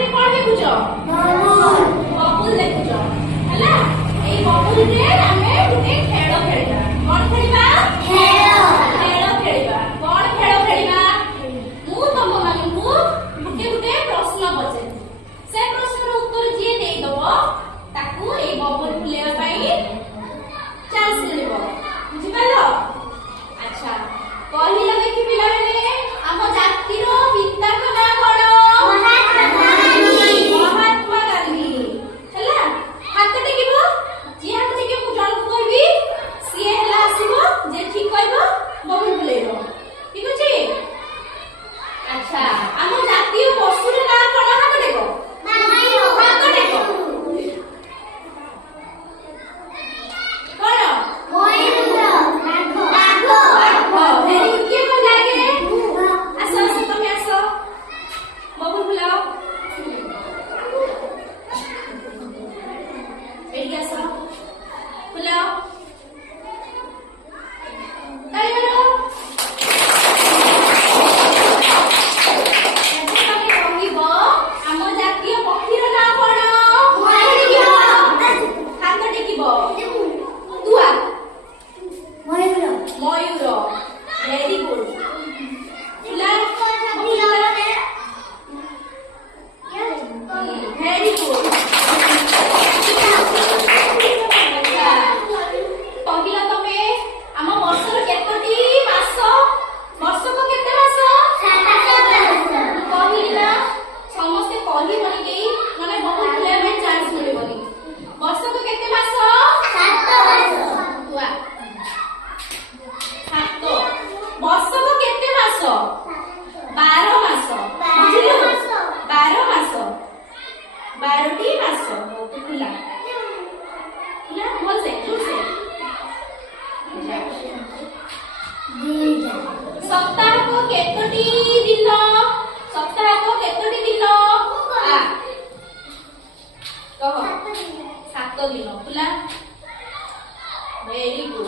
ହାତରେ କଣ ଦେଖୁଛ? ବବୁଲ ଦେଖୁଛ ହେଲା। ଏଇ ବବୁଲ ରେ ଆମେ ଗୋଟେ ଖେଳ ଖେଳିବା। କଣ ଖେଳିବା? ଖେଳ ଖେଳିବା। କଣ ଖେଳ ଖେଳିବା? ମୁଁ ତମ ମାନଙ୍କୁ ଗୋଟେ ଗୋଟେ ପ୍ରଶ୍ନ ପଚାରିବି। ସେ ପ୍ରଶ୍ନର ଉତ୍ତର ଯିଏ ଦେଇଦବ ତାକୁ ଏଇ ବବୁଲ ଫୁଲେଇବା ପାଇଁ ଚାନ୍ସ ମିଳିବ। ବୁଝିପାରିଲ? ଆଚ୍ଛା, କହିଲ ଦେଖି ପିଲାମାନେ, ଆମ ଜାତିର ପିତାଙ୍କ ନାଁ କଣ? ମହାତ୍ମା ଗାନ୍ଧୀ। ହେଲା, ହାତ ଟେକିବ। ଯିଏ ହାତ ଟେକିବ ମୁଁ ଜଣକୁ କହିବି, ସିଏ ହେଲା ଆସିବ, ଯେ ଠିକ କହିବ ବବୁଲ ଫୁଲେଇବ। ଠିକ ଅଛି? ଆଚ୍ଛା, ଆମ ଜାତୀୟ ପଶୁର ନାଁ କଣ? ହାତ ଟେକ। ହାତ ଟେକ। କଣ? କିଏ ଭଲ ଲାଗେ? ଆସ ଆସ, ତମେ ଆସ, ବବୁଲ ଫୁଲାଅ। ଏଇଠି ଆସ, ଫୁଲାଅ। ତାଳି ମାର। ତମେ କହିବ ଆମ ଜାତୀୟ ପକ୍ଷୀର ନାଁ କଣ? ହାତ ଟେକିବ। ତୁଆ। ମୟୂର। Very good. Very good. କହିଲ ତମେ ଆମ ବର୍ଷର କେତୋଟି ମାସ? ବର୍ଷକୁ କେତେ ମାସ? କହିଲି ନା, ସମସ୍ତେ କହିବନି କେହି, ମାନେ ବବୁଲ ଫୁଲେଇବା ପାଇଁ ଚାନ୍ସ ମିଳିବନି। ବର୍ଷକୁ କେତେ ମାସ? 7 ବର୍ଷକୁ କେତେ ମାସ? 12 ମାସ। ବୁଝିଲୁ? 12 ମାସ, 12ଟି ମାସ। ଖୁଲା ଭଲସେ ଭଲସେ। ସପ୍ତାହକୁ କେତୋଟି ଦିନ? ସପ୍ତାହକୁ କେତୋଟି ଦିନ? କହ। 7 ଦିନ। ଖୁଲା। Very good.